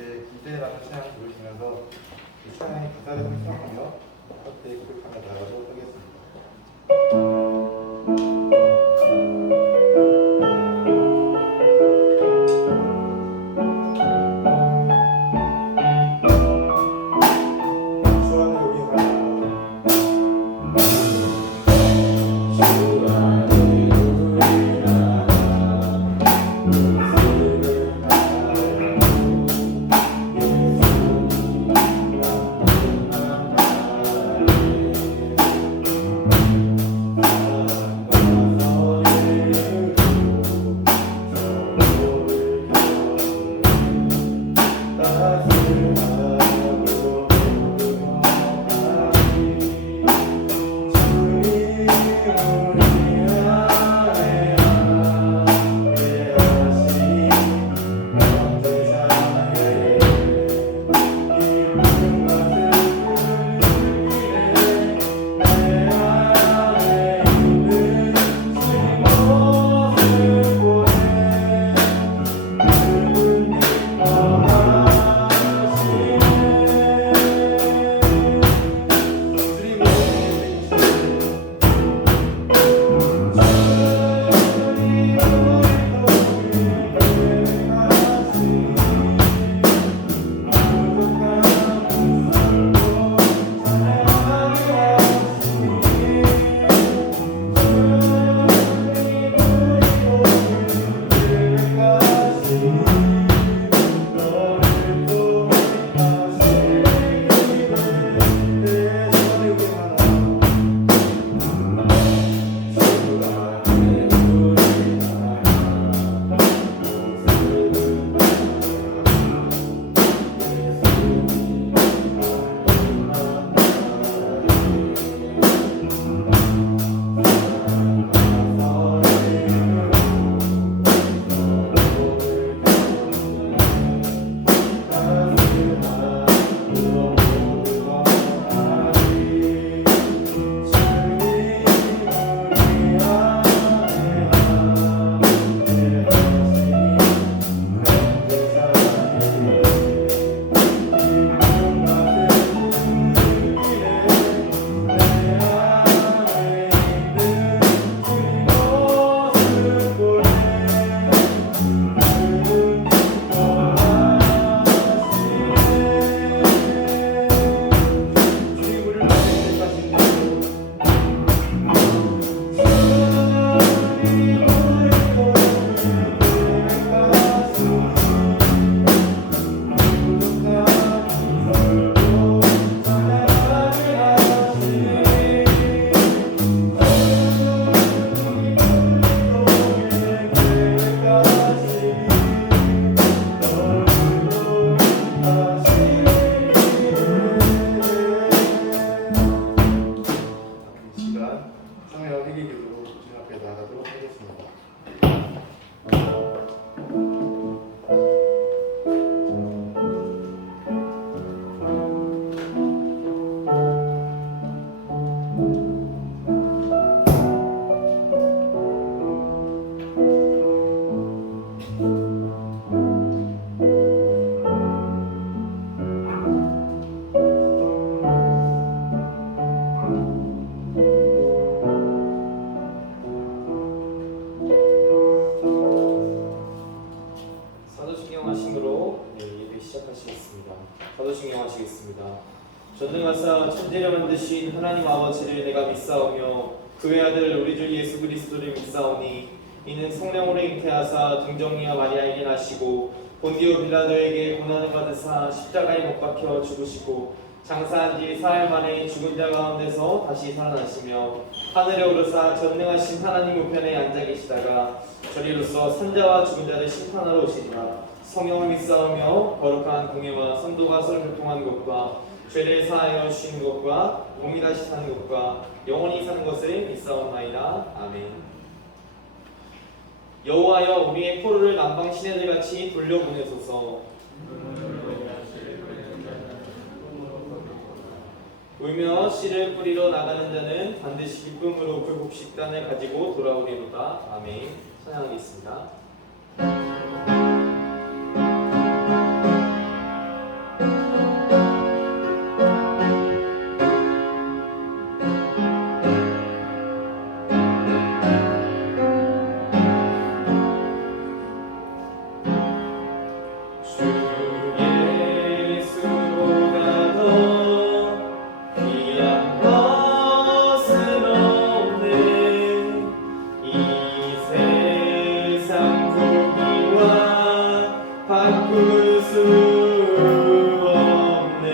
함께 기대라는 찬양 부르시면서 이 찬양의 가사를 생각하며 함께 고백하며 나가도록 하겠습니다. 전능하사 천지를 만드신 하나님 아버지를 내가 믿사오며 그의 아들 우리 주 예수 그리스도를 믿사오니 이는 성령으로 잉태하사 동정이와 마리아에게 나시고 본디오 빌라도에게 고난을 받으사 십자가에 못 박혀 죽으시고 장사한 지 사흘 만에 죽은 자 가운데서 다시 살아나시며 하늘에 오르사 전능하신 하나님 우편에 앉아 계시다가 저리로서 산자와 죽은 자를 심판하러 오시리라. 성령을 믿사오며 거룩한 공예와 선도가 서로 교통한 것과 죄를 사하여 주시는 것과 몸이 다시 사는 것과 영원히 사는 것을 믿사옵나이다. 아멘. 여호와여 우리의 포로를 남방 시내들같이 돌려보내소서. 울며 씨를 뿌리러 나가는 자는 반드시 기쁨으로 굴복식단을 가지고 돌아오리로다. 아멘. 찬양하겠습니다. 예수보다 더 귀한 것은 없네. 이 세상 부귀와 바꿀 수 없네.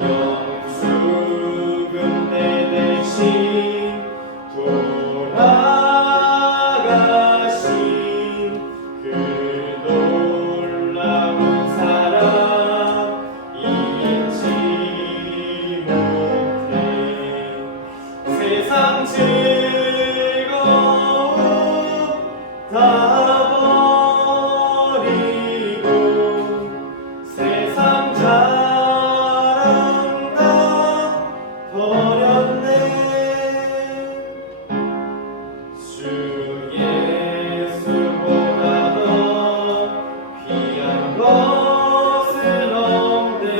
영축은 내 대신 돌아가신 그 놀라운 사랑 잊지 못해. 세상 즐거움 다 버리고 세상 자랑 다 버렸네. 주 예수보다 더 귀한 것은 없네.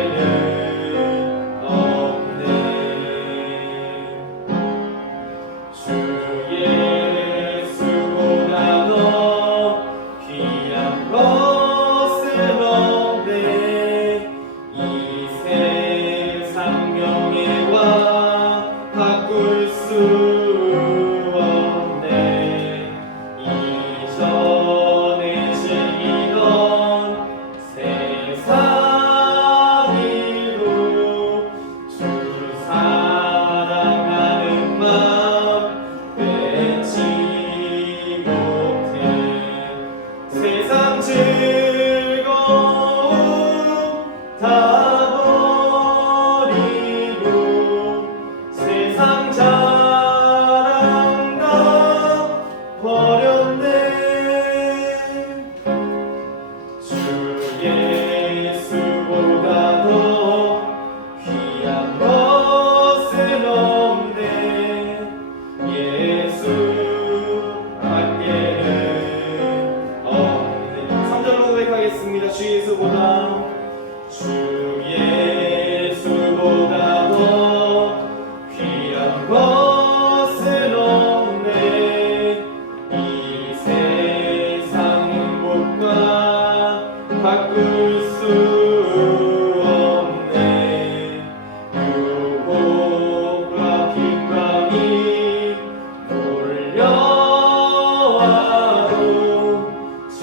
예수밖에는 없네. 주 예수보다 더 귀한 것은 없네. 이 세상 명예와 바꿀 수 없네. 이전에 즐기던 세상 일도 주 사랑하는 맘 뺏지 못해. 세상 즐거움 다 버리고 세상 자랑 다 버렸네. 주 예수보다 더 귀한 것은 없네. 예수밖에는 없네. 3절로 고백하겠습니다. 주 예수보다 더 귀한 것은 없네. 이 세상 행복과 바꿀 수 없네. 유혹과 핍박이 몰려와도 주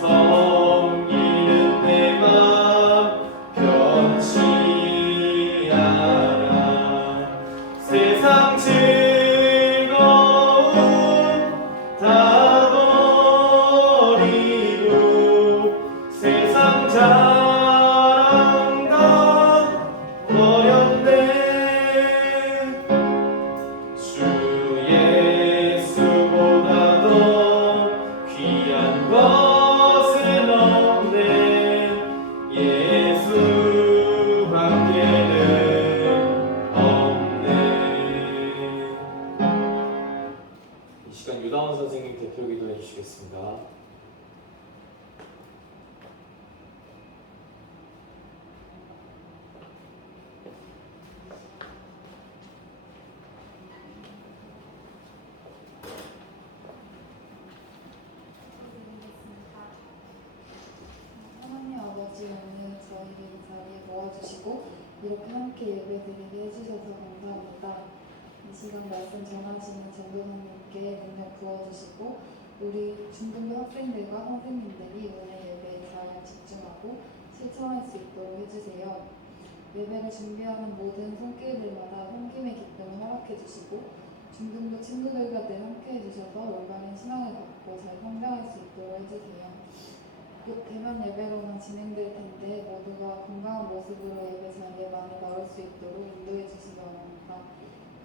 섬기는 내 맘 변치 않아. 세상 즐거움 다 버리고 세상 자랑 다 버렸네. 주 예수보다 더 귀한 것은 없네. 예수밖에는 없네. 이 시간 유다원 선생님 대표 기도해 주시겠습니다. 하나님 아버지, 오늘 저희를 이 자리에 모아주시고 이렇게 함께 예배드리게 해주셔서 감사합니다. 이 시간 말씀 전하시는 전도사님께 능력 부어주시고 우리 중등부 학생들과 선생님들이 오늘 예배에 잘 집중하고 실천할 수 있도록 해주세요. 예배를 준비하는 모든 손길들마다 섬김의 기쁨을 허락해주시고 중등부 친구들과 늘 함께해주셔서 올바른 신앙을 갖고 잘 성장할 수 있도록 해주세요. 곧 대면 예배로만 진행될 텐데 모두가 건강한 모습으로 예배 자리에 많이 나올 수 있도록 인도해 주시기 바랍니다.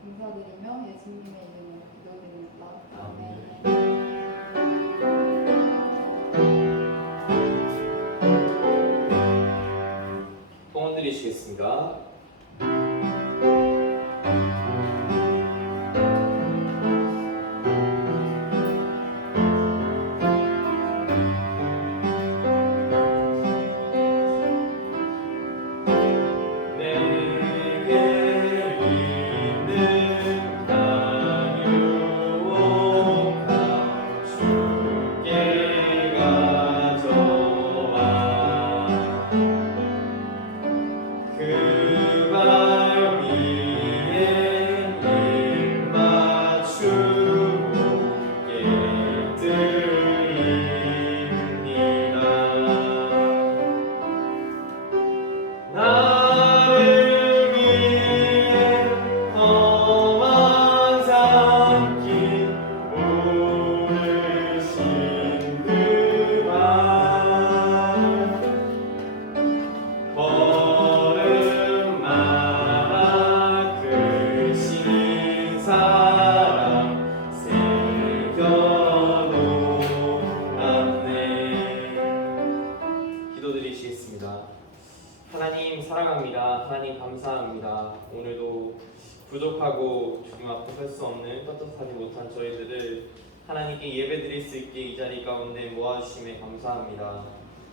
감사드리며 예수님의 이름으로 기도드립니다. 아멘. 봉헌 드리시겠습니다. 내게 있는 나 유혹함 주님 앞에 설 수 없는 떳떳하지 못한 저희들을 하나님께 예배드릴 수 있게 이 자리 가운데 모아주심에 감사합니다.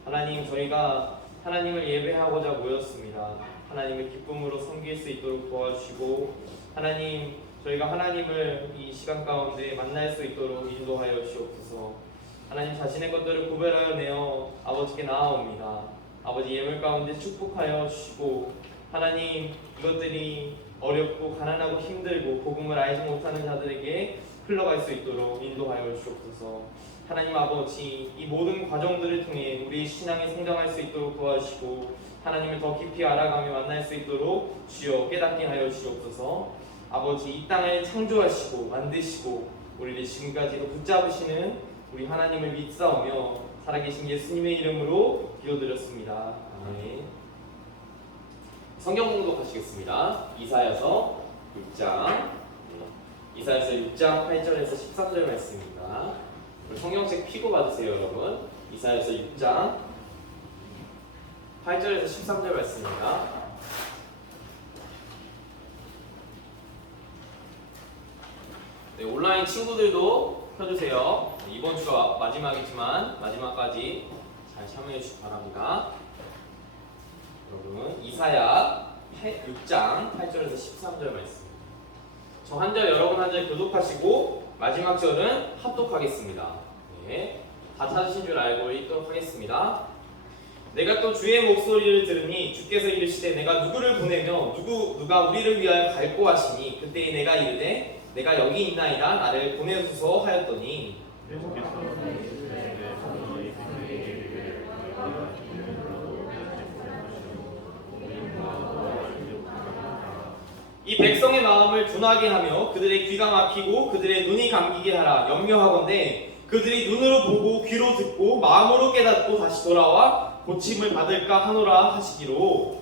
하나님, 저희가 하나님을 예배하고자 모였습니다. 하나님을 기쁨으로 섬길 수 있도록 도와주시고, 하나님, 저희가 하나님을 이 시간 가운데 만날 수 있도록 인도하여 주옵소서. 하나님, 자신의 것들을 구별하여 내어 아버지께 나아옵니다. 아버지, 예물 가운데 축복하여 주시고, 하나님, 이것들이 어렵고 가난하고 힘들고 복음을 알지 못하는 자들에게 흘러갈 수 있도록 인도하여 주옵소서. 하나님 아버지, 이 모든 과정들을 통해 우리 신앙이 성장할 수 있도록 도와주시고, 하나님을 더 깊이 알아가며 만날 수 있도록 주여 깨닫게 하여 주옵소서. 아버지, 이 땅을 창조하시고 만드시고 우리를 지금까지도 붙잡으시는 우리 하나님을 믿사오며 살아계신 예수님의 이름으로 기도드렸습니다. 아멘. 성경 공독하시겠습니다. 이사야서 6장, 이사야서 6장 8절에서 13절 말씀입니다. 성경책 피고 받으세요, 여러분. 이사야서 6장 8절에서 13절 말씀입니다. 네, 온라인 친구들도 펴주세요. 이번 주가 마지막이지만 마지막까지 잘 참여해 주시기 바랍니다. 여러분, 이사야 6장 8절에서 13절 말씀. 저 한 절, 여러분 한 절 교독하시고 마지막 절은 합독하겠습니다. 네, 다 찾으신 줄 알고 읽도록 하겠습니다. 내가 또 주의 목소리를 들으니 주께서 이르시되 내가 누구를 보내며 누가 우리를 위하여 갈고 하시니 그때 내가 이르되 내가 여기 있나이다 나를 보내소서 하였더니 이 백성의 마음을 둔하게 하며 그들의 귀가 막히고 그들의 눈이 감기게 하라. 염려하건대 그들이 눈으로 보고 귀로 듣고 마음으로 깨닫고 다시 돌아와 고침을 받을까 하노라 하시기로.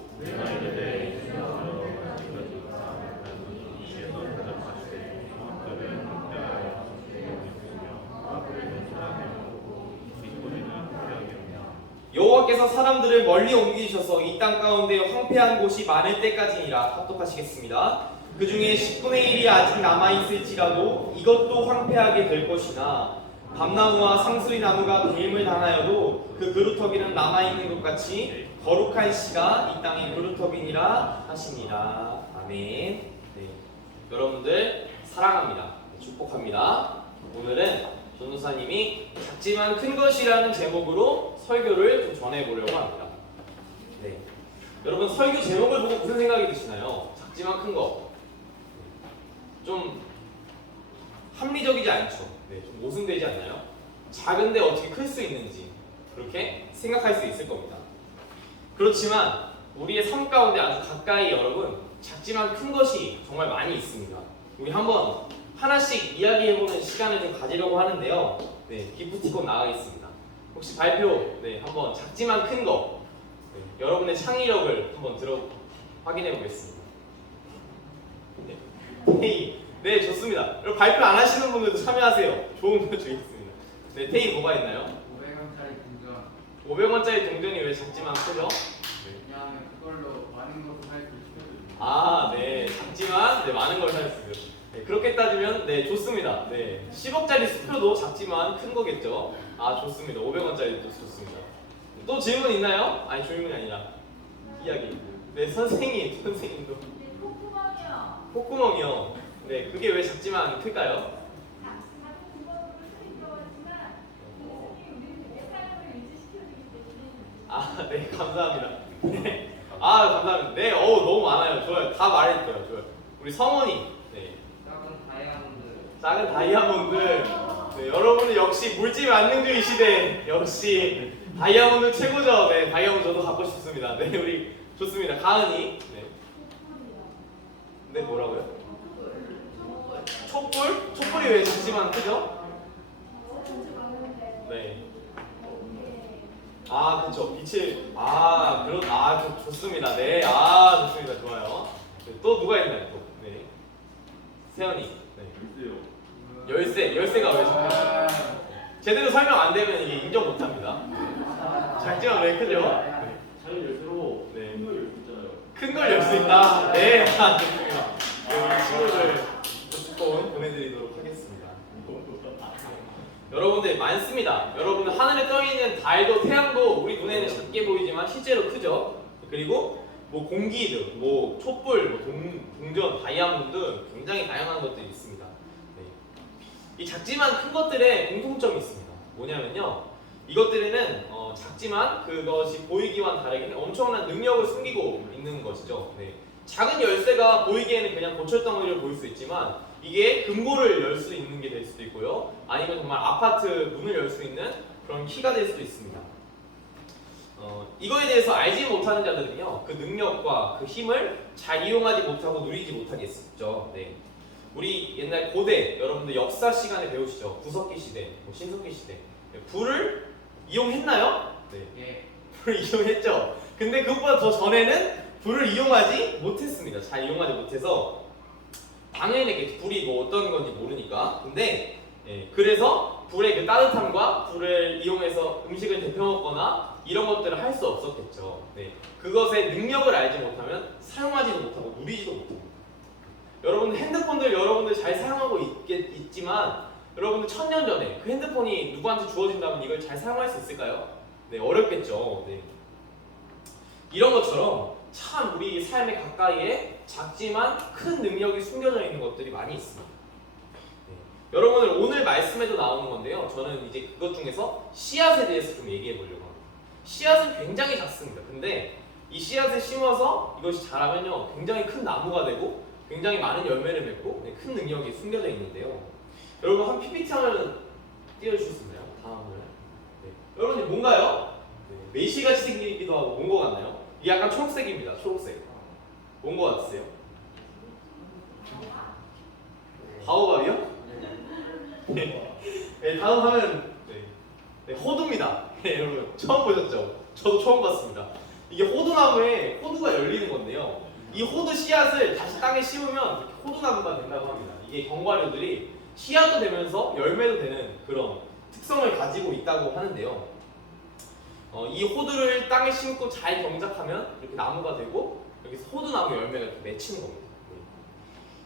여호와께서 사람들을 멀리 옮기셔서 이 땅 가운데 황폐한 곳이 많을 때까지니라. 합독하시겠습니다. 그 중에 10분의 1이 아직 남아있을지라도 이것도 황폐하게 될 것이나 밤나무와 상수리 나무가 배임을 당하여도 그 그루터기는 남아있는 것 같이 거룩한 씨가 이 땅의 그루터기니라 하십니다. 아멘. 네. 여러분들 사랑합니다. 축복합니다. 오늘은 전도사님이 작지만 큰 것이라는 제목으로 설교를 좀 전해보려고 합니다. 네. 여러분, 설교 제목을 보고 무슨 생각이 드시나요? 작지만 큰 거. 좀 합리적이지 않죠. 네, 좀 모순되지 않나요? 작은데 어떻게 클 수 있는지 그렇게 생각할 수 있을 겁니다. 그렇지만 우리의 삶 가운데 아주 가까이 여러분 작지만 큰 것이 정말 많이 있습니다. 우리 한번 하나씩 이야기해보는 시간을 좀 가지려고 하는데요. 네, 기프티콘 나가겠습니다. 혹시 발표 한번 작지만 큰 거 여러분의 창의력을 한번 확인해 보겠습니다. 네, 좋습니다. 여러분 발표 안 하시는 분들도 참여하세요. 좋은 거 주겠습니다. 네, 테이 뭐가 있나요? 500원짜리 동전. 500원짜리 동전이 왜 작지만 크죠? 왜냐하면 그걸로 많은 것을 살 수 있거든요. 아, 네, 작지만 많은 걸 살 수 있어요. 네, 그렇게 따지면 좋습니다. 네, 10억짜리 수표도 작지만 큰 거겠죠. 아, 좋습니다. 500원짜리도 좋습니다. 또 질문 있나요? 아니, 질문이 아니라 이야기. 네, 선생님도. 콧구멍이요. 네, 그게 왜 작지만 클까요? 아, 네, 감사합니다. 네, 아, 감사합니다. 네, 너무 많아요. 좋아요. 다 말해줘요. 좋아요. 우리 성원이. 네. 작은 다이아몬드. 네, 여러분은 역시 물질 만능주의 시대. 역시 다이아몬드 최고죠. 네, 다이아몬드 저도 갖고 싶습니다. 네, 우리 좋습니다. 가은이. 네. 네, 뭐라고요? 촛불? 촛불이 왜 작지만 크죠? 네. 아, 그쵸. 빛을. 좋습니다. 네. 좋습니다. 좋아요. 네, 또 누가 있나요? 또. 네. 세연이. 네. 열쇠가 왜 작죠? 제대로 설명 안 되면 이게 인정 못 합니다. 작지만 왜 크죠? 작은 열쇠로 네. 큰 걸 열 수 있잖아요. 큰 걸 열 수 있다. 네. 좋습니다. 네, 우리 친구들. 좋습니다. 여러분들 많습니다. 여러분들 하늘에 떠 있는 달도 태양도 우리 눈에는 작게 보이지만 실제로 크죠. 그리고 뭐 공기들, 뭐 촛불, 뭐 동전, 다이아몬드 굉장히 다양한 것들이 있습니다. 네. 이 작지만 큰 것들의 공통점이 있습니다. 뭐냐면요, 이것들에는 작지만 그것이 보이기와는 다르게 엄청난 능력을 숨기고 있는 것이죠. 네. 작은 열쇠가 보이기에는 그냥 고철덩어리를 보일 수 있지만 이게 금고를 열 수 있는 게 될 수도 있고요. 아니면 정말 아파트 문을 열 수 있는 그런 키가 될 수도 있습니다. 이거에 대해서 알지 못하는 자들은요, 그 능력과 그 힘을 잘 이용하지 못하고 누리지 못하겠죠. 네. 우리 옛날 고대 여러분들 역사 시간에 배우시죠. 구석기 시대, 뭐 신석기 시대. 불을 이용했나요? 네. 예. 불을 이용했죠. 근데 그것보다 더 전에는 불을 이용하지 못했습니다. 잘 이용하지 못해서 당연히 불이 뭐 어떤 건지 모르니까. 근데 그래서 불의 그 따뜻함과 불을 이용해서 음식을 데펴 먹거나 이런 것들을 할 수 없었겠죠. 네. 그것의 능력을 알지 못하면 사용하지도 못하고 누리지도 못합니다. 여러분들 핸드폰들 여러분들 잘 사용하고 있지만 여러분들 1000년 전에 그 핸드폰이 누구한테 주어진다면 이걸 잘 사용할 수 있을까요? 네, 어렵겠죠. 네. 이런 것처럼 참 우리 삶의 가까이에 작지만 큰 능력이 숨겨져 있는 것들이 많이 있습니다. 네. 여러분들 오늘 말씀에도 나오는 건데요. 저는 이제 그것 중에서 씨앗에 대해서 좀 얘기해 보려고 합니다. 씨앗은 굉장히 작습니다. 근데 이 씨앗을 심어서 이것이 자라면요, 굉장히 큰 나무가 되고 굉장히 많은 열매를 맺고 큰 능력이 숨겨져 있는데요. 여러분 한 PPT 하나는 띄워주실 수 있나요? 다음을. 네. 여러분이 뭔가요? 네. 메시같이 생기기도 하고 뭔 거 같나요? 이게 약간 초록색입니다. 초록색. 뭔 거 같으세요? 바오밥이요? 네, 다음 화면. 네, 호두입니다. 네, 여러분 처음 보셨죠? 저도 처음 봤습니다. 이게 호두나무에 호두가 열리는 건데요. 이 호두 씨앗을 다시 땅에 심으면 이렇게 호두나무가 된다고 합니다. 이게 견과류들이 씨앗도 되면서 열매도 되는 그런 특성을 가지고 있다고 하는데요. 이 호두를 땅에 심고 잘 경작하면 이렇게 나무가 되고 여기서 호두나무 열매가 이렇게 맺히는 겁니다.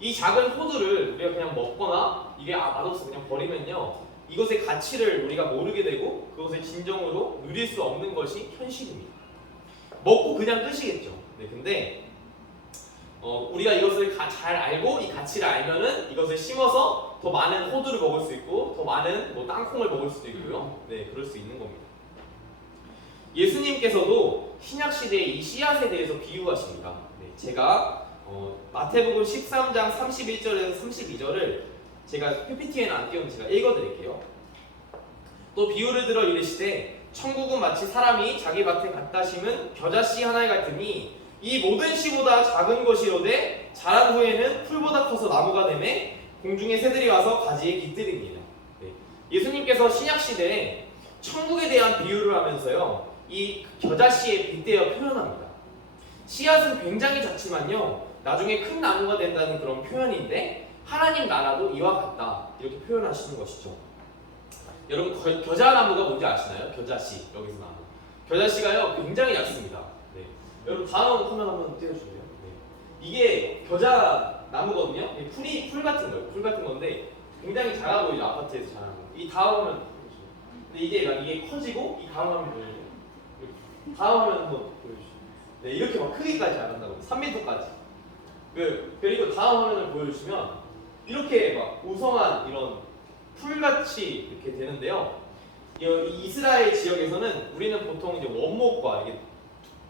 이 작은 호두를 우리가 그냥 먹거나 이게 맛없어 그냥 버리면요, 이것의 가치를 우리가 모르게 되고 그것을 진정으로 누릴 수 없는 것이 현실입니다. 먹고 그냥 끝이겠죠. 네, 근데 우리가 이것을 잘 알고 이 가치를 알면은 이것을 심어서 더 많은 호두를 먹을 수 있고 더 많은 뭐 땅콩을 먹을 수도 있고요. 네, 그럴 수 있는 겁니다. 예수님께서도 신약 시대의 이 씨앗에 대해서 비유하십니다. 네, 제가 마태복음 13장 31절에서 32절을 제가 PPT에는 안 띄우면 제가 읽어드릴게요. 또 비유를 들어 이르시되 천국은 마치 사람이 자기 밭에 갖다 심은 겨자씨 하나 같으니 이 모든 씨보다 작은 것이로되 자란 후에는 풀보다 커서 나무가 되매 공중의 새들이 와서 가지에 깃들입니다. 네. 예수님께서 신약 시대에 천국에 대한 비유를 하면서요, 이 겨자씨에 빗대어 표현합니다. 씨앗은 굉장히 작지만요, 나중에 큰 나무가 된다는 그런 표현인데 하나님 나라도 이와 같다 이렇게 표현하시는 것이죠. 여러분 겨자나무가 뭔지 아시나요? 겨자씨, 여기서 나무. 겨자씨가요 굉장히 얇습니다. 네. 여러분 다음 화면 한번 띄워주세요. 네. 이게 겨자나무거든요. 풀 같은 거예요. 풀 같은 건데 굉장히 작아 보이죠. 아파트에서 자라는 거. 이 다음 화면 보여주세요. 근데 이게 커지고 이 다음 화면 보여주세요. 다음 화면 한번 보여주세요. 네, 이렇게 막 크기까지 자란다고. 3m까지. 그리고 다음 화면을 보여주시면 이렇게 막 우성한 이런 풀같이 이렇게 되는데요. 이 이스라엘 지역에서는 우리는 보통 이제 원목과 이게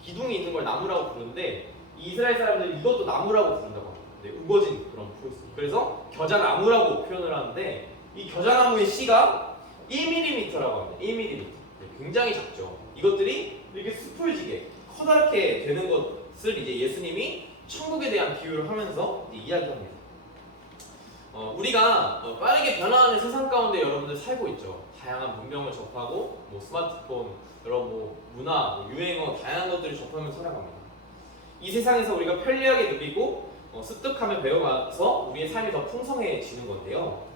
기둥이 있는 걸 나무라고 부르는데 이 이스라엘 사람들은 이것도 나무라고 부른다고 합니다. 네, 우거진 그런 풀. 그래서 겨자나무라고 표현을 하는데 이 겨자나무의 씨가 1mm라고 합니다. 1mm. 네, 굉장히 작죠. 이것들이 이렇게 스풀지게 커다랗게 되는 것을 이제 예수님이 천국에 대한 비유를 하면서 이야기합니다. 우리가 빠르게 변화하는 세상 가운데 여러분들 살고 있죠. 다양한 문명을 접하고 뭐 스마트폰, 여러 뭐 문화, 뭐 유행어 다양한 것들을 접하면서 살아갑니다. 이 세상에서 우리가 편리하게 누리고 습득하며 배워가서 우리의 삶이 더 풍성해지는 건데요.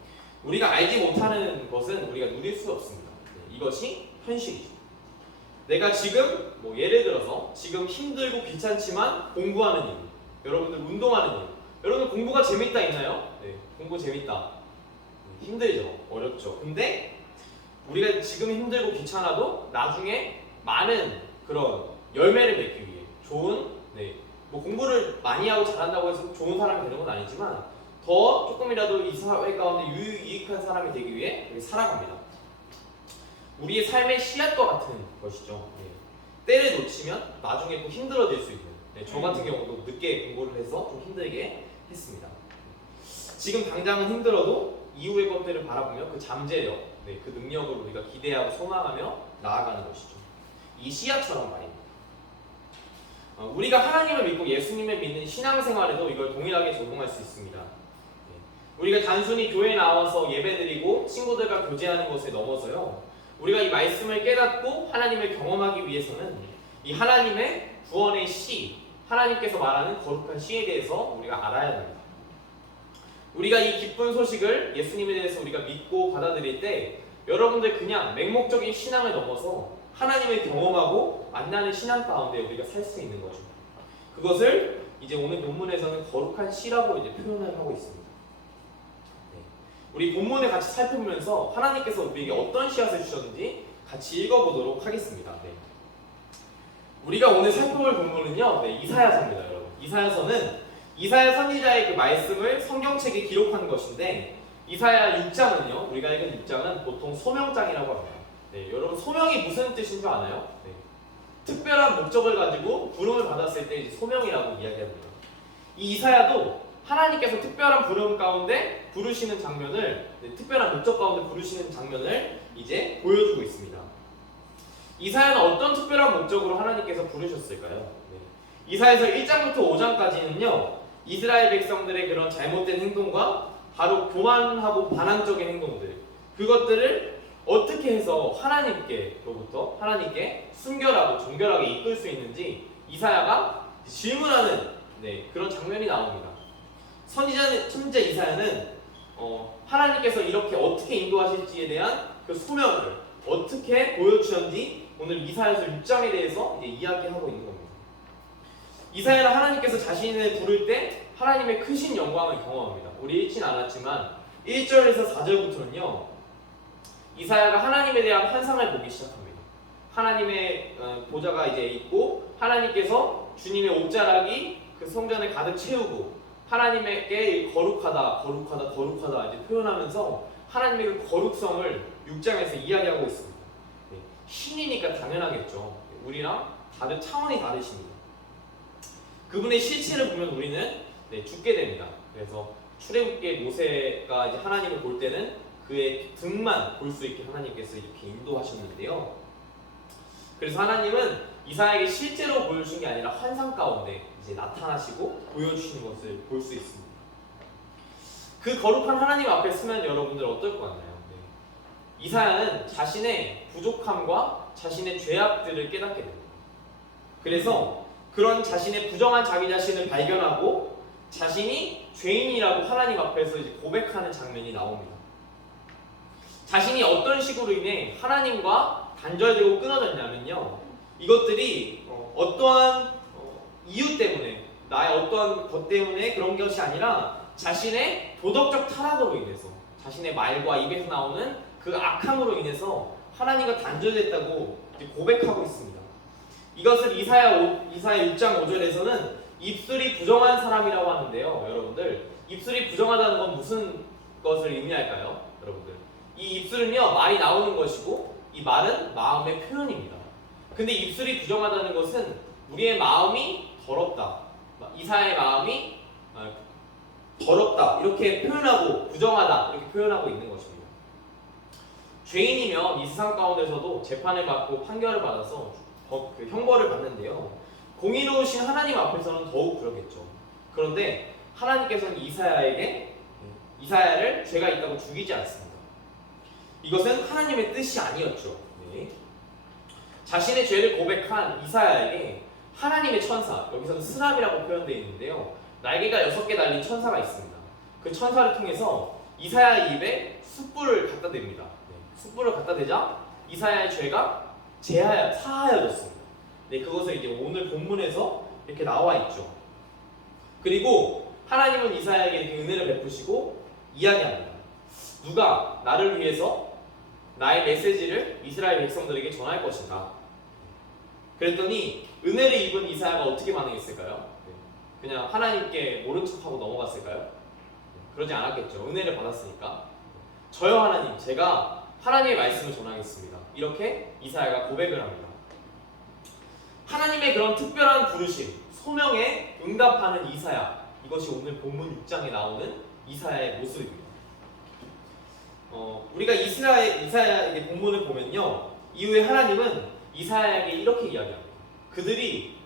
우리가 알지 못하는 것은 우리가 누릴 수 없습니다. 이것이 현실이죠. 내가 지금 뭐 예를 들어서 지금 힘들고 귀찮지만 공부하는 일, 여러분들 운동하는 일, 여러분 공부가 재밌다 있나요? 네, 공부 재밌다. 힘들죠, 어렵죠. 근데 우리가 지금 힘들고 귀찮아도 나중에 많은 그런 열매를 맺기 위해 좋은 뭐 공부를 많이 하고 잘한다고 해서 좋은 사람이 되는 건 아니지만 더 조금이라도 이 사회 가운데 유익한 사람이 되기 위해 살아갑니다. 우리의 삶의 씨앗과 같은 것이죠. 때를 놓치면 나중에 또 힘들어질 수 있는 저 같은 경우도 늦게 공부를 해서 좀 힘들게 했습니다. 지금 당장은 힘들어도 이후의 것들을 바라보며 그 잠재력, 그 능력을 우리가 기대하고 소망하며 나아가는 것이죠. 이 씨앗처럼 말입니다. 우리가 하나님을 믿고 예수님을 믿는 신앙생활에도 이걸 동일하게 적용할 수 있습니다. 우리가 단순히 교회에 나와서 예배드리고 친구들과 교제하는 것에 넘어서요, 우리가 이 말씀을 깨닫고 하나님을 경험하기 위해서는 이 하나님의 구원의 씨, 하나님께서 말하는 거룩한 씨에 대해서 우리가 알아야 합니다. 우리가 이 기쁜 소식을 예수님에 대해서 우리가 믿고 받아들일 때 여러분들 그냥 맹목적인 신앙을 넘어서 하나님을 경험하고 만나는 신앙 가운데 우리가 살 수 있는 거죠. 그것을 이제 오늘 본문에서는 거룩한 씨라고 이제 표현을 하고 있습니다. 우리 본문을 같이 살펴보면서 하나님께서 우리에게 어떤 씨앗을 주셨는지 같이 읽어보도록 하겠습니다. 우리가 오늘 살펴볼 본문은요, 이사야서입니다, 여러분. 이사야서는 이사야 선지자의 그 말씀을 성경책에 기록한 것인데, 이사야 6장은요, 우리가 읽은 6장은 보통 소명장이라고 합니다. 여러분, 소명이 무슨 뜻인 줄 아나요? 특별한 목적을 가지고 부름을 받았을 때 이제 소명이라고 이야기합니다. 이 이사야도 하나님께서 특별한 부름 가운데 부르시는 장면을, 특별한 목적 가운데 부르시는 장면을 이제 보여주고 있습니다. 이사야는 어떤 특별한 목적으로 하나님께서 부르셨을까요? 이사야서 1장부터 5장까지는요, 이스라엘 백성들의 그런 잘못된 행동과 바로 교만하고 반항적인 행동들, 그것들을 어떻게 해서 하나님께로부터 하나님께 순결하고 정결하게 이끌 수 있는지 이사야가 질문하는 그런 장면이 나옵니다. 선지자 이사야는 하나님께서 이렇게 어떻게 인도하실지에 대한 그 소명을 어떻게 보여주셨는지 오늘 이사야서 6장에 대해서 이제 이야기하고 있는 겁니다. 이사야는 하나님께서 자신을 부를 때 하나님의 크신 영광을 경험합니다. 우리 읽진 않았지만 1절에서 4절부터는요, 이사야가 하나님에 대한 환상을 보기 시작합니다. 하나님의 보좌가 이제 있고 하나님께서 주님의 옷자락이 그 성전을 가득 채우고 하나님에게 거룩하다, 거룩하다, 거룩하다 이제 표현하면서 하나님의 그 거룩성을 6장에서 이야기하고 있습니다. 신이니까 당연하겠죠. 우리랑 다른 차원이 다르십니다. 그분의 실체를 보면 우리는 죽게 됩니다. 그래서 출애굽기의 모세가 이제 하나님을 볼 때는 그의 등만 볼 수 있게 하나님께서 이렇게 인도하셨는데요. 그래서 하나님은 이사야에게 실제로 보여주신 게 아니라 환상 가운데 이제 나타나시고 보여주시는 것을 볼 수 있습니다. 그 거룩한 하나님 앞에 서면 여러분들 어떨 것 같나요? 이사야는 자신의 부족함과 자신의 죄악들을 깨닫게 됩니다. 그래서 그런 자신의 부정한 자기 자신을 발견하고 자신이 죄인이라고 하나님 앞에서 이제 고백하는 장면이 나옵니다. 자신이 어떤 식으로 인해 하나님과 단절되고 끊어졌냐면요, 이것들이 어떠한 이유 때문에, 나의 어떠한 것 때문에 그런 것이 아니라 자신의 도덕적 타락으로 인해서, 자신의 말과 입에서 나오는 그 악함으로 인해서 하나님과 단절됐다고 고백하고 있습니다. 이것을 이사야 6장 5절에서는 입술이 부정한 사람이라고 하는데요. 여러분들, 입술이 부정하다는 건 무슨 것을 의미할까요? 여러분들, 이 입술은요, 말이 나오는 것이고 이 말은 마음의 표현입니다. 근데 입술이 부정하다는 것은 우리의 마음이 더럽다, 이사야의 마음이 더럽다 이렇게 표현하고 부정하다 이렇게 표현하고 있는 것입니다. 죄인이면 이 세상 가운데서도 재판을 받고 판결을 받아서 그 형벌을 받는데요, 공의로우신 하나님 앞에서는 더욱 그러겠죠. 그런데 하나님께서는 이사야를 죄가 있다고 죽이지 않습니다. 이것은 하나님의 뜻이 아니었죠. 자신의 죄를 고백한 이사야에게 하나님의 천사, 여기서는 스람이라고 표현되어 있는데요, 날개가 6개 달린 천사가 있습니다. 그 천사를 통해서 이사야의 입에 숯불을 갖다 댑니다. 숯불을 갖다 대자 이사야의 죄가 사하여졌습니다. 그것을 이제 오늘 본문에서 이렇게 나와 있죠. 그리고 하나님은 이사야에게 이렇게 은혜를 베푸시고 이야기합니다. 누가 나를 위해서 나의 메시지를 이스라엘 백성들에게 전할 것인가. 그랬더니 은혜를 입은 이사야가 어떻게 반응했을까요? 그냥 하나님께 모른 척하고 넘어갔을까요? 그러지 않았겠죠. 은혜를 받았으니까. 저요 하나님, 제가 하나님의 말씀을 전하겠습니다. 이렇게 이사야가 고백을 합니다. 하나님의 그런 특별한 부르심, 소명에 응답하는 이사야. 이것이 오늘 본문 6장에 나오는 이사야의 모습입니다. 우리가 이사야의 본문을 보면요, 이후에 하나님은 이사야에게 이렇게 이야기합니다. 그들이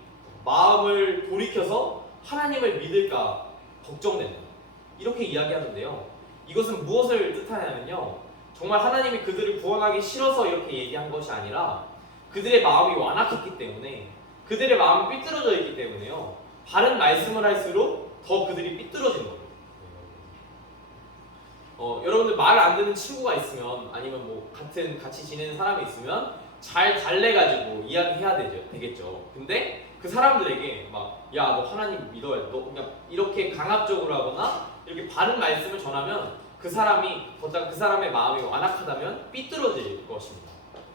마음을 돌이켜서 하나님을 믿을까 걱정된다. 이렇게 이야기하는데요. 이것은 무엇을 뜻하냐면요, 정말 하나님이 그들을 구원하기 싫어서 이렇게 얘기한 것이 아니라 그들의 마음이 완악했기 때문에, 그들의 마음이 삐뚤어져 있기 때문에요, 바른 말씀을 할수록 더 그들이 삐뚤어지는 겁니다. 여러분들 말 안 듣는 친구가 있으면, 아니면 뭐 같이 지내는 사람이 있으면 잘 달래가지고 이야기해야 되겠죠. 근데 그 사람들에게 막, 야, 너 하나님 믿어야 돼, 너 그냥 이렇게 강압적으로 하거나 이렇게 바른 말씀을 전하면 그 사람의 마음이 완악하다면 삐뚤어질 것입니다.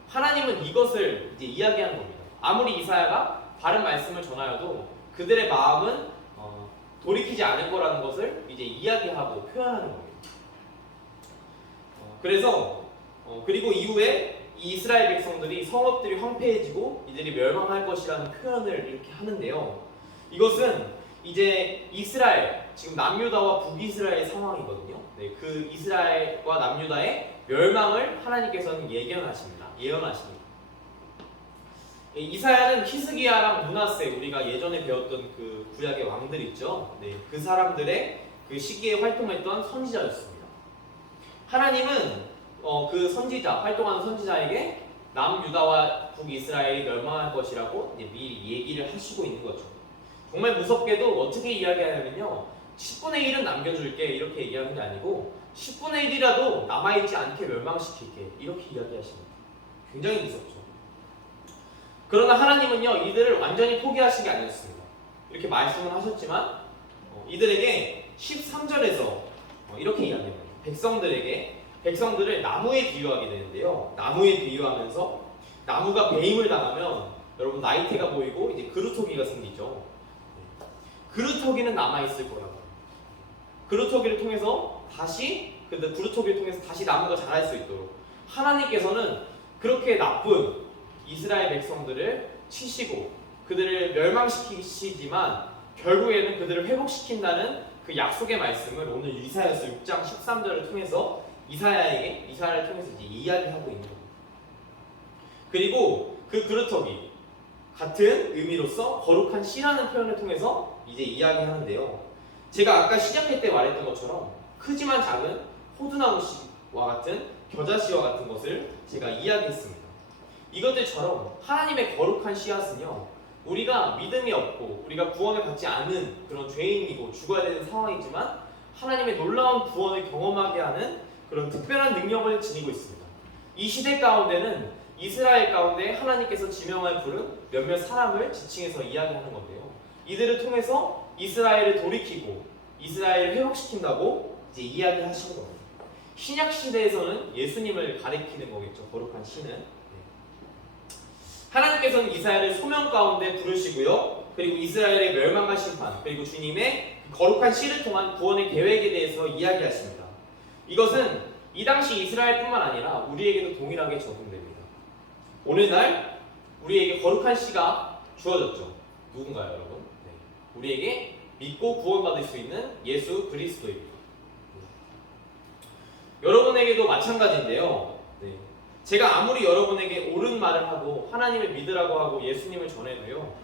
하나님은 이것을 이제 이야기하는 겁니다. 아무리 이사야가 바른 말씀을 전하여도 그들의 마음은 돌이키지 않을 거라는 것을 이제 이야기하고 표현하는 겁니다. 그래서 그리고 이후에 이 이스라엘 백성들이 성읍들이 황폐해지고 이들이 멸망할 것이라는 표현을 이렇게 하는데요. 이것은 이제 이스라엘, 지금 남유다와 북이스라엘 상황이거든요. 네, 그 이스라엘과 남유다의 멸망을 하나님께서는 예언하십니다. 이사야는 히스기야랑 므낫세, 우리가 예전에 배웠던 그 구약의 왕들 있죠. 네, 그 사람들의 그 시기에 활동했던 선지자였습니다. 하나님은 그 활동하는 선지자에게 남유다와 북이스라엘이 멸망할 것이라고 이제 미리 얘기를 하시고 있는 거죠. 정말 무섭게도 어떻게 이야기하냐면요, 10분의 1은 남겨줄게 이렇게 얘기하는 게 아니고 10분의 1이라도 남아있지 않게 멸망시킬게 이렇게 이야기하십니다. 굉장히 무섭죠. 그러나 하나님은요, 이들을 완전히 포기하신 게 아니었습니다. 이렇게 말씀을 하셨지만 이들에게 13절에서 이렇게 이야기합니다. 백성들을 나무에 비유하게 되는데요. 나무에 비유하면서 나무가 배임을 당하면 여러분 나이테가 보이고 이제 그루터기가 생기죠. 그루터기는 남아있을 거라고. 그루터기를 통해서 다시 나무가 자랄 수 있도록 하나님께서는 그렇게 나쁜 이스라엘 백성들을 치시고 그들을 멸망시키시지만 결국에는 그들을 회복시킨다는 그 약속의 말씀을 오늘 이사야서 6장 13절을 통해서 이사야를 통해서 이제 이야기하고 있는 겁니다. 그리고 그 그루터기 같은 의미로서 거룩한 씨라는 표현을 통해서 이제 이야기하는데요. 제가 아까 시작할 때 말했던 것처럼 크지만 작은 호두나무씨와 같은 겨자씨와 같은 것을 제가 이야기했습니다. 이것들처럼 하나님의 거룩한 씨앗은요, 우리가 믿음이 없고 우리가 구원을 받지 않은 그런 죄인이고 죽어야 되는 상황이지만 하나님의 놀라운 구원을 경험하게 하는 그런 특별한 능력을 지니고 있습니다. 이 시대 가운데는 이스라엘 가운데 하나님께서 지명할 부른 몇몇 사람을 지칭해서 이야기하는 건데요. 이들을 통해서 이스라엘을 돌이키고 이스라엘을 회복시킨다고 이제 이야기하시는 겁니다. 신약 시대에서는 예수님을 가리키는 거겠죠. 거룩한 신은. 하나님께서는 이스라엘을 소명 가운데 부르시고요. 그리고 이스라엘의 멸망과 심판, 그리고 주님의 거룩한 씨를 통한 구원의 계획에 대해서 이야기하십니다. 이것은 이 당시 이스라엘뿐만 아니라 우리에게도 동일하게 적용됩니다. 오늘날 우리에게 거룩한 씨가 주어졌죠. 누군가요, 여러분? 네. 우리에게 믿고 구원받을 수 있는 예수 그리스도입니다. 여러분에게도 마찬가지인데요. 네. 제가 아무리 여러분에게 옳은 말을 하고 하나님을 믿으라고 하고 예수님을 전해도요,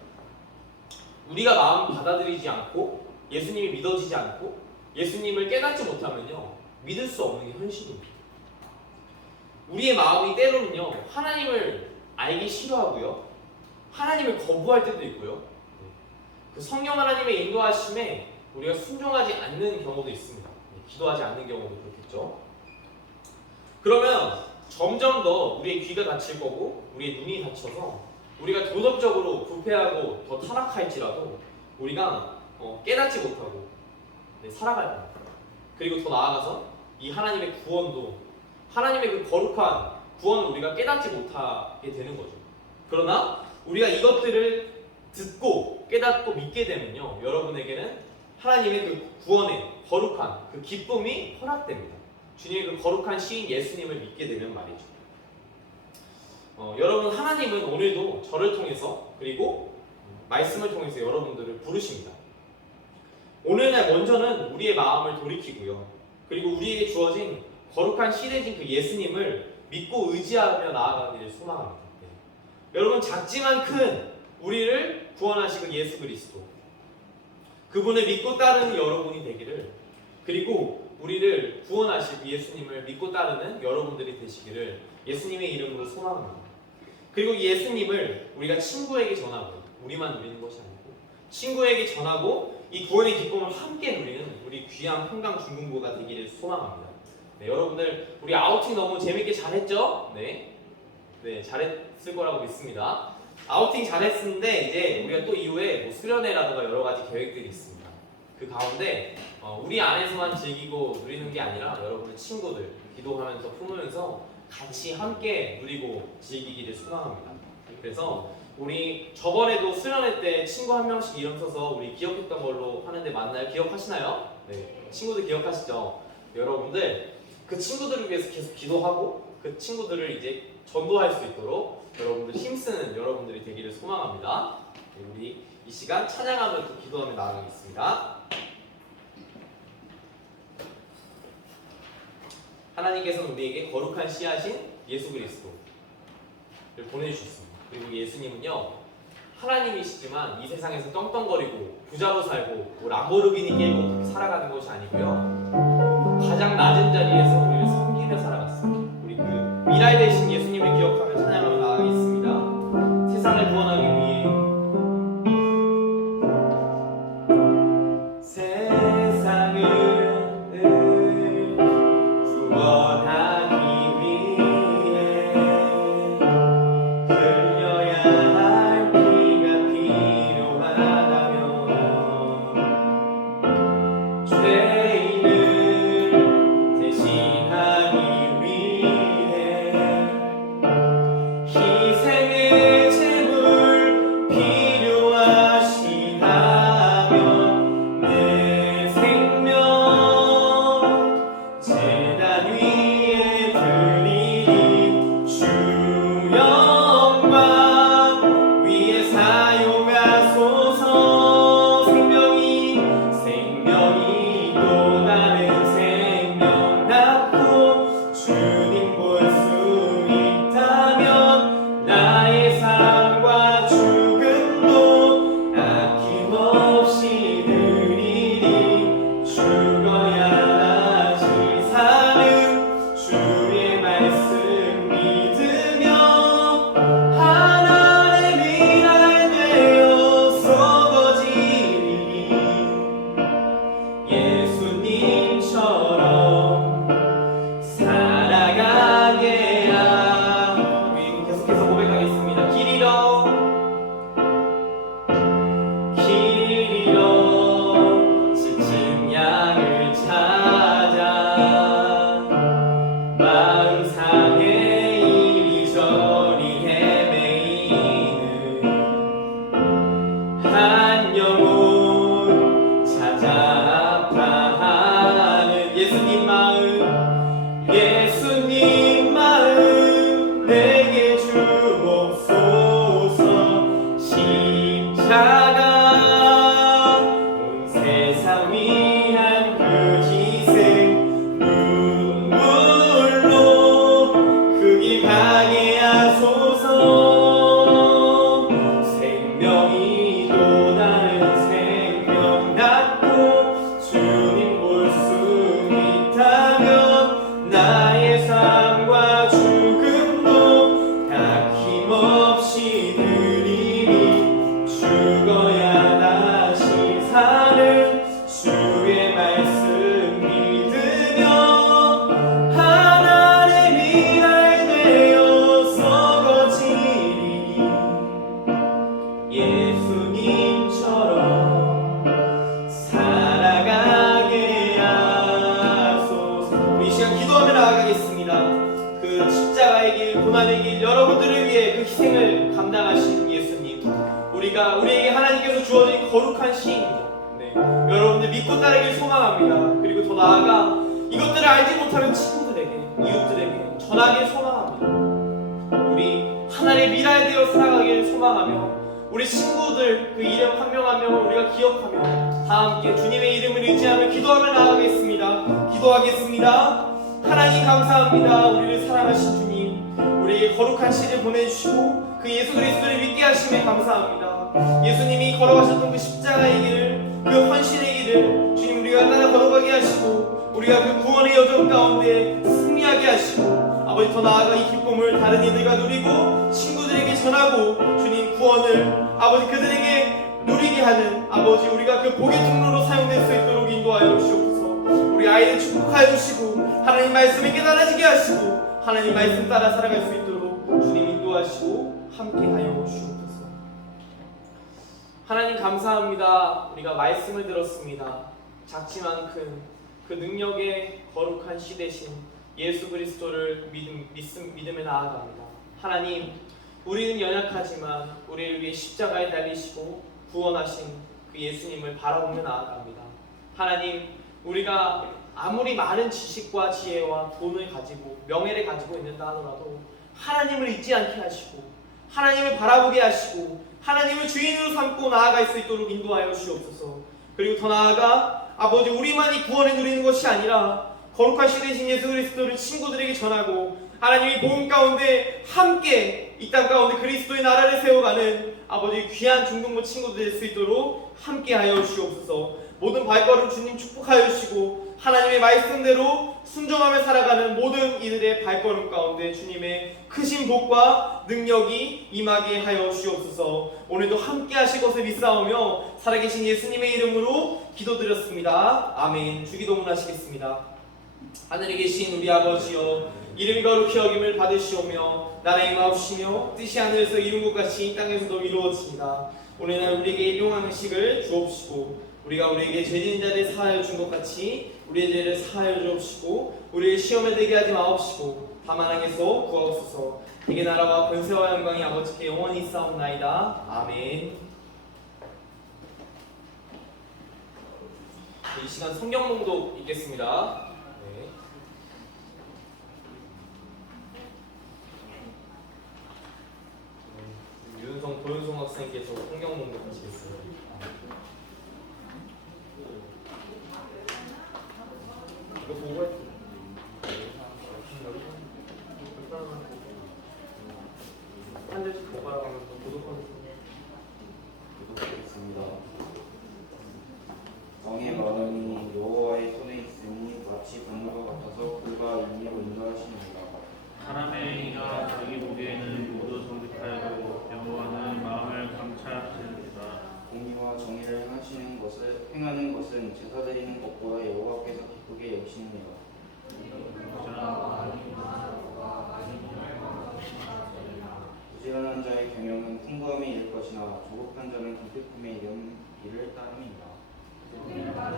우리가 마음 받아들이지 않고 예수님이 믿어지지 않고 예수님을 깨닫지 못하면요, 믿을 수 없는 게 현실입니다. 우리의 마음이 때로는요, 하나님을 알기 싫어하고요, 하나님을 거부할 때도 있고요, 그 성령 하나님의 인도하심에 우리가 순종하지 않는 경우도 있습니다. 기도하지 않는 경우도 그렇겠죠. 그러면 점점 더 우리의 귀가 닫힐 거고 우리의 눈이 닫혀서 우리가 도덕적으로 부패하고 더 타락할지라도 우리가 깨닫지 못하고 살아갈 겁니다. 그리고 더 나아가서 이 하나님의 구원도, 하나님의 그 거룩한 구원을 우리가 깨닫지 못하게 되는 거죠. 그러나 우리가 이것들을 듣고 깨닫고 믿게 되면요, 여러분에게는 하나님의 그 구원의 거룩한 그 기쁨이 허락됩니다. 주님의 그 거룩한 시인 예수님을 믿게 되면 말이죠. 여러분, 하나님은 오늘도 저를 통해서 그리고 말씀을 통해서 여러분들을 부르십니다. 오늘날 먼저는 우리의 마음을 돌이키고요, 그리고 우리에게 주어진 거룩한 시대진 그 예수님을 믿고 의지하며 나아가기를 소망합니다. 네. 여러분, 작지만 큰 우리를 구원하시고 예수 그리스도, 그분을 믿고 따르는 여러분이 되기를, 그리고 우리를 구원하시고 예수님을 믿고 따르는 여러분들이 되시기를 예수님의 이름으로 소망합니다. 그리고 예수님을 우리가 친구에게 전하고, 우리만 누리는 것이 아니고 친구에게 전하고 이 구원의 기쁨을 함께 누리는 우리 귀한 한강 중등부가 되기를 소망합니다. 네, 여러분들 우리 아우팅 너무 재밌게 잘했죠? 네, 잘했을 거라고 믿습니다. 아우팅 잘했는데 이제 우리가 또 이후에 뭐 수련회라든가 여러 가지 계획들이 있습니다. 그 가운데 우리 안에서만 즐기고 누리는 게 아니라 여러분의 친구들 기도하면서 품으면서 같이 함께 누리고 즐기기를 소망합니다. 그래서 우리 저번에도 수련회 때 친구 한 명씩 이름 써서 우리 기억했던 걸로 하는데 맞나요? 기억하시나요? 네, 친구들 기억하시죠? 여러분들 그 친구들을 위해서 계속 기도하고 그 친구들을 이제 전도할 수 있도록 여러분들 힘쓰는 여러분들이 되기를 소망합니다. 네, 우리 이 시간 찬양하면서 기도하며 나아가겠습니다. 하나님께서는 우리에게 거룩한 씨앗인 예수 그리스도를 보내주셨습니다. 그리고 예수님은요, 하나님이시지만 이 세상에서 떵떵거리고 부자로 살고 뭐 람보르기니 깨고 그렇게 살아가는 것이 아니고요, 가장 낮은 자리에서 우리를 섬기며 살아갔습니다. 우리 그 미랄 되신 예수님을 기억하며 찬양하며 나아가겠습니다. 세상을 구원하기 위해 기도하며 나아가겠습니다. 그 십자가의 길 여러분들을 위해 그 희생을 감당하신 예수님, 우리에게 하나님께서 주어진 거룩한 시인입니다. 네. 여러분들 믿고 따르길 소망합니다. 그리고 더 나아가 이것들을 알지 못하는 친구들에게, 이웃들에게 전하길 소망합니다. 우리 하나님의 미라에 되어 살아가길 소망하며 우리 친구들 그 이름 한 명 한 명을 우리가 기억하며 다 함께 주님의 이름을 의지하며 기도하며 나아가겠습니다. 기도하겠습니다. 하나님 감사합니다. 우리를 사랑하신 주님, 우리에게 거룩한 씨를 보내주시고 그 예수 그리스도를 믿게 하심에 감사합니다. 예수님이 걸어가셨던 그 십자가의 길을, 그 헌신의 길을 주님 우리가 따라 걸어가게 하시고 우리가 그 구원의 여정 가운데 승리하게 하시고 아버지 더 나아가 이 기쁨을 다른 이들과 누리고 친구들에게 전하고 주님 구원을 아버지 그들에게 누리게 하는 아버지 우리가 그 복의 통로로 사용될 수 있도록 인도하여 주시옵소서. 우리 아이들 축복하여 주시고 하나님 말씀을 깨달아지게 하시고 하나님 말씀 따라 살아갈 수 있도록 주님 인도하시고 함께하여 주옵소서. 하나님 감사합니다. 우리가 말씀을 들었습니다. 작지만 그 능력의 거룩한 시 대신 예수 그리스도를 믿음에 나아갑니다. 하나님, 우리는 연약하지만 우리를 위해 십자가에 달리시고 구원하신 그 예수님을 바라보며 나아갑니다. 하나님, 우리가 아무리 많은 지식과 지혜와 돈을 가지고 명예를 가지고 있는다 하더라도 하나님을 잊지 않게 하시고 하나님을 바라보게 하시고 하나님을 주인으로 삼고 나아갈 수 있도록 인도하여 주옵소서. 그리고 더 나아가 아버지 우리만이 구원을 누리는 것이 아니라 거룩한 시 대신 예수 그리스도를 친구들에게 전하고 하나님의 복음 가운데 함께 이 땅 가운데 그리스도의 나라를 세워가는 아버지 귀한 중동부 친구들 될 수 있도록 함께하여 주옵소서. 모든 발걸음 주님 축복하여 주시고 하나님의 말씀대로 순종하며 살아가는 모든 이들의 발걸음 가운데 주님의 크신 복과 능력이 임하게 하여 주옵소서. 오늘도 함께 하실 것을 믿사오며 살아계신 예수님의 이름으로 기도드렸습니다. 아멘. 주기도문 하시겠습니다. 하늘에 계신 우리 아버지여, 이름이 거룩히 여김을 받으시오며 나라의 마옵시며 뜻이 하늘에서 이룬 것 같이 이 땅에서도 이루어집니다. 오늘날 우리에게 일용할 음식을 주옵시고 우리가 우리에게 죄진 자를 사하여 준 것 같이 우리의 죄를 사하여 주옵시고 우리를 시험에 들게 하지 마옵시고 다만 악에서 구하옵소서. 대개 나라와 권세와 영광이 아버지께 영원히 있사옵나이다. 아멘. 이 시간 성경 봉독 읽겠습니다. 윤성 도윤성 학생께서 성경 봉독 하시겠어요. 이거 보고 할게요. 한 대씩 보관하면서 구독하겠습니다. 왕의 마음이 여호와의 손에 있으니 마치 분노가 같아서 그가 인의로 인도하시느니라. 사람의 이가 자기 보기에는 모두 정직하여도 여호와는 마음을 감찰하시느니라. 공의와 정의를 행하는 것은 제사 드리는 것보다 여호와께서 기쁘게 여기시느니라. 부지런한 자의 경영은 풍부함에 이를 것이나 조급한 자는 궁핍함에 이를 따름이니라.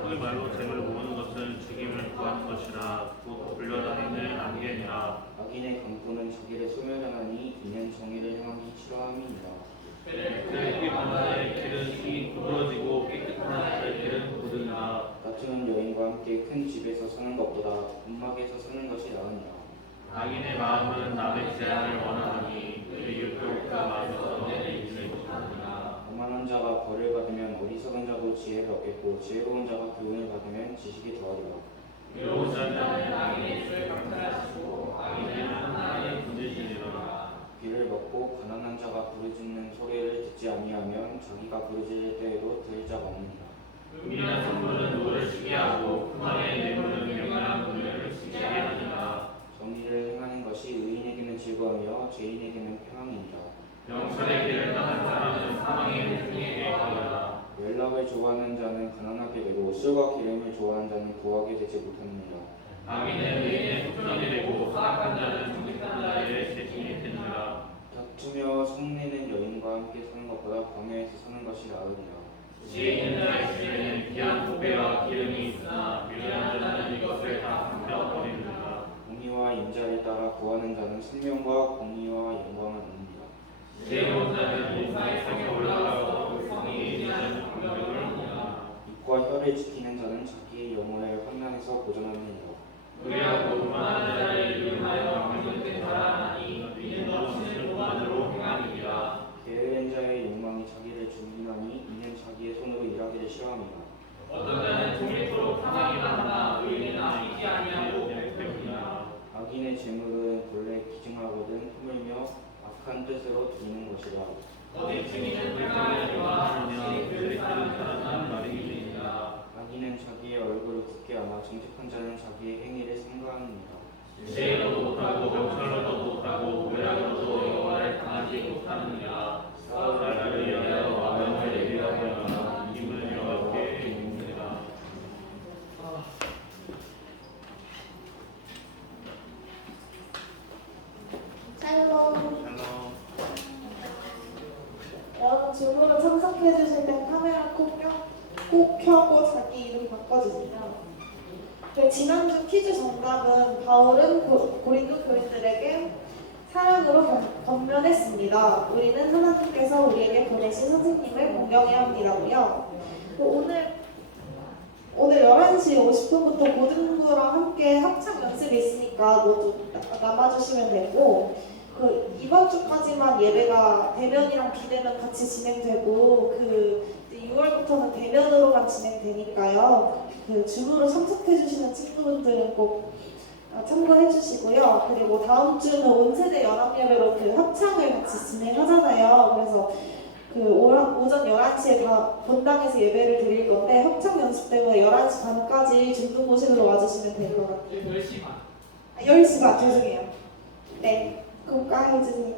소위 말로 쟁을 모으는 것은 죽임을 구하는 것이라 곧 불려다니는 안개니라. 악인의 강포는 자기를 소멸하나니 이는 정의를 행하기 싫어함이니라. 그 바다의 길은 이 구부러지고 깨끗한 자의 길은 고르니라. 다투는 여인과 함께 큰 집에서 사는 것보다 움막에서 사는 것이 나으니라. 악인의 마음은 남의 재앙을 원하나니 그 이웃도 그 마음에서 이익을 구하느니라. 오만한 자가 벌을 받으면 어리석은 자도 지혜를 얻겠고 지혜로운 자가 교훈을 받으면 지식이 더하리라. 의로운 자는 악인의 죄를 감찰하시고 악인은 하나님의 분지시리라. 귀를 먹고 가난한 자가 부르짖는 소리를 듣지 아니하면 자기가 부르짖을 때에도 들을 자가 없느니라. 은밀한 선물은 노를 쉬게 하고 풍랑의 뇌물은 명랑한 분을 쉬게 하느니라. 정의를 행하는 것이 의인에게는 즐거움이요 죄인에게는 평안이니라. 영철의 길을 떠난 사람은 사망의 후중에 가리라. 연락을 좋아하는 자는 가난하게 되고 술과 기름을 좋아하는 자는 부하게 되지 못하느니라. 악인은 의인의 속전이 되고 사악한 자는 정직한 자의 대신이 되느니라. 다투며 성내는 여인과 함께 사는 것보다 광야에서 사는 것이 나으리라. 지혜 있는 자의 집에는 귀한 보배와 기름이 있으나 미련한 자는 이것을 다 삼켜버리느니라. 공의와 인자에 따라 구하는 자는 생명과 공의와 영광을 얻습니다. 내 혼자는 인생의 성에 올라가서 성에 이르는 공덕을 얻는다. 입과 혀를 지키는 자는 자기의 영혼을 환난에서 보존하느니라. 의하고 교만한 자를 이용하여 강력된 자라나니 이는 없이는 교만으로 행함이니라. 게으른 자의 욕망이 자기를 죽이나니 이는 자기의 손으로 일하기를 싫어합니다. 어떤 자는 통일토록 탐하기만 하나 의인은 아끼지 아니하고 배웁니다. 악인의 재물은 본래 기증하거든 허물며 악한 뜻으로 드리는 것이라. 어디 증인은 행함을 교만하느냐 그를 따른 사람은 말이니라. 악인은 자기의 얼굴을 굳게 하나 정직한 자는 자기의 행위를 삼가하느니라. 죄도 못하고 병철로도 못하고 고향으로도 여호와를 당하지 못하느니라. 사울을 위하여 마음을 예비하거나 힘을 여호와께 드립니다. 샬롬. 여러분 주문을 참석해 주실 때 카메라 꼭 켜고 자기 이름 바꿔주세요. 네, 지난주 퀴즈 정답은 바울은 고린도 교인들에게 사랑으로 권면했습니다. 우리는 하나님께서 우리에게 보내신 선생님을 공경해야 합니다고요. 오늘 11시 50분부터 고등부랑 함께 합창 연습이 있으니까 모두 남아주시면 되고, 이번 주까지만 예배가 대면이랑 비대면 같이 진행되고, 6월부터는 대면으로만 진행되니까요. 줌으로 참석해주시는 친구분들은 꼭 참고해주시고요. 그리고 다음 주는 온세대 연합예배로 합창을 같이 진행하잖아요. 그래서 오전 11시에 본당에서 예배를 드릴 건데 합창 연습 때문에 11시 반까지 중등고실로 와주시면 될 것 같아요. 10시 반. 10시 반, 죄송해요. 네, 그럼 해주세요.